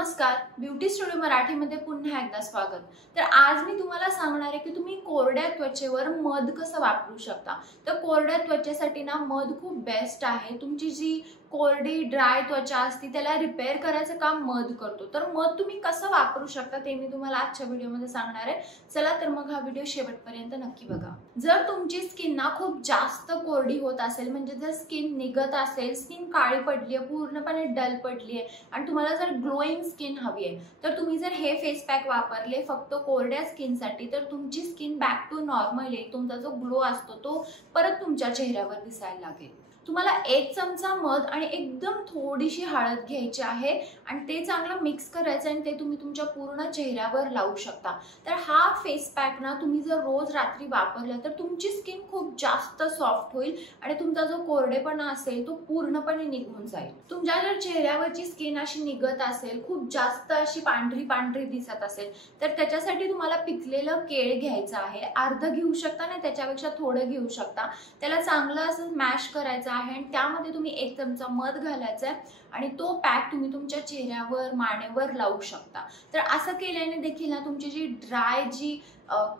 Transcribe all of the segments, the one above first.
नमस्कार, beauty studio मराठीमध्ये पुन्हा एकदा स्वागत। तर आज मी तुम्हाला सांगणार आहे की तुम्ही कोरड्या त्वचेवर मध कसं वापरू शकता। तर कोरड्या त्वचेसाठी ना मध खूप बेस्ट आहे। तुमची जी कोरडी ड्राय त्वचा असते त्याला रिपेअर करायचं काम मध करतो। तर मध तुम्ही कसं वापरू शकता ते मी तुम्हाला आजच्या व्हिडिओमध्ये सांगणार आहे। चला तर मग हा व्हिडिओ शेवटपर्यंत नक्की बघा। जर तुमची स्किन ना खूप जास्त कोरडी होत असेल, म्हणजे जर स्किन निघत असेल, स्किन काळी पडली आहे, पूर्णपणे डल पडली आहे आणि तुम्हाला जर ग्लोइंग स्किन हवी आहे, तर तुम्ही जर हे फेस पॅक वापरले फक्त कोरड्या स्किनसाठी, तर तुमची स्किन बॅक टू नॉर्मल येईल। तुमचा जो ग्लो असतो तो परत तुमच्या चेहऱ्यावर दिसायला लागेल। तुम्हाला 1 चमचा मध आणि एकदम थोडीशी हळद घ्यायची आहे आणि ते चांगलं मिक्स करायचं आणि ते तुम्ही तुमच्या पूर्ण चेहऱ्यावर लावू शकता। तर हा फेस पॅक ना तुम्ही जर रोज रात्री वापरला तर तुमची स्किन खूप जास्त सॉफ्ट होईल आणि तुमचा जो कोरडेपणा असेल तो पूर्णपणे निघून जाईल। तुमच्या जर चेहऱ्यावरची स्किन अशी निघत असेल, खूप जास्त अशी पांढरी पांढरी दिसत असेल, तर त्याच्यासाठी तुम्हाला पिकलेलं केळ घ्यायचं आहे। अर्ध घेऊ शकता ना, त्याच्यापेक्षा थोडं घेऊ शकता। त्याला चांगलं असं मॅश करायचं आहे आणि त्यामध्ये तुम्ही 1 चमचा मध घालायचा आहे आणि तो पॅक तुम्ही तुमच्या चेहऱ्यावर मानेवर लावू शकता। तर असं केल्याने देखील ना तुमची जी ड्राय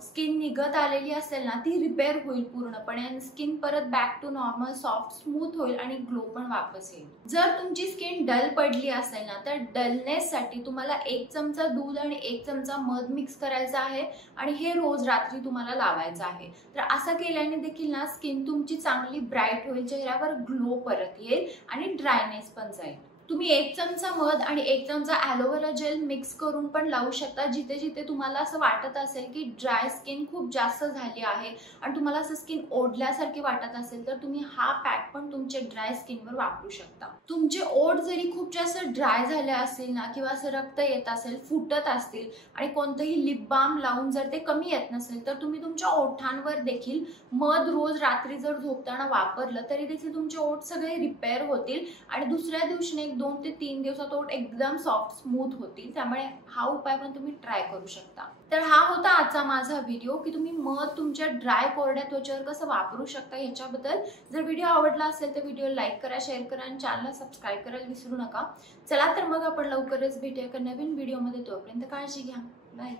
स्किन निघत आलेली असेल ना ती रिपेअर होईल पूर्णपणे आणि स्किन परत back to normal soft smooth होईल आणि ग्लो पण वापस येईल। जर तुमची स्किन डल पडली असेल ना तर डलनेस साठी तुम्हाला 1 चमचा दूध आणि 1 चमचा मध मिक्स करायचा आहे आणि हे रोज रात्री तुम्हाला लावायचं आहे। तर असं केल्याने देखील ना स्किन तुमची चांगली ब्राईट होईल, चेहऱ्यावर ग्लो परत येईल आणि ड्रायनेस पण जाईल। तुम्ही 1 चमचा मध आणि 1 चमचा ॲलोवेरा जेल मिक्स करून पण लावू शकता। जिथे जिथे तुम्हाला असं वाटत असेल की ड्राय स्किन खूप जास्त झाली आहे आणि तुम्हाला असं स्किन ओढल्यासारखी वाटत असेल, तर तुम्ही हा पॅक पण तुमच्या ड्राय स्किनवर वापरू शकता। तुमचे ओठ जरी खूप जास्त ड्राय झाले असतील ना, किंवा असं रक्त येत असेल, फुटत असतील आणि कोणतंही लिप बाम लावून जर ते कमी येत नसेल, तर तुम्ही तुमच्या ओठांवर देखील मध रोज रात्री जर झोपताना वापरलं तरी देखील तुमचे ओठ सगळे रिपेअर होतील आणि दुसऱ्या दिवशीने 2 ते 3 दिवसात ओठ एकदम सॉफ्ट स्मूथ होतील। त्यामुळे हा उपाय पण तुम्ही ट्राय करू शकता। तर हा होता आजचा माझा व्हिडिओ की तुम्ही मध तुमच्या ड्राय कोरड्या त्वचेवर कसं वापरू शकता याच्याबद्दल। जर व्हिडिओ आवडला असेल तर व्हिडिओ लाईक करा, शेअर करा आणि चॅनलला सबस्क्राईब करायला विसरू नका। चला तर मग आपण लवकरच भेटूया एका नवीन व्हिडिओमध्ये। तोपर्यंत काळजी घ्या। बाय।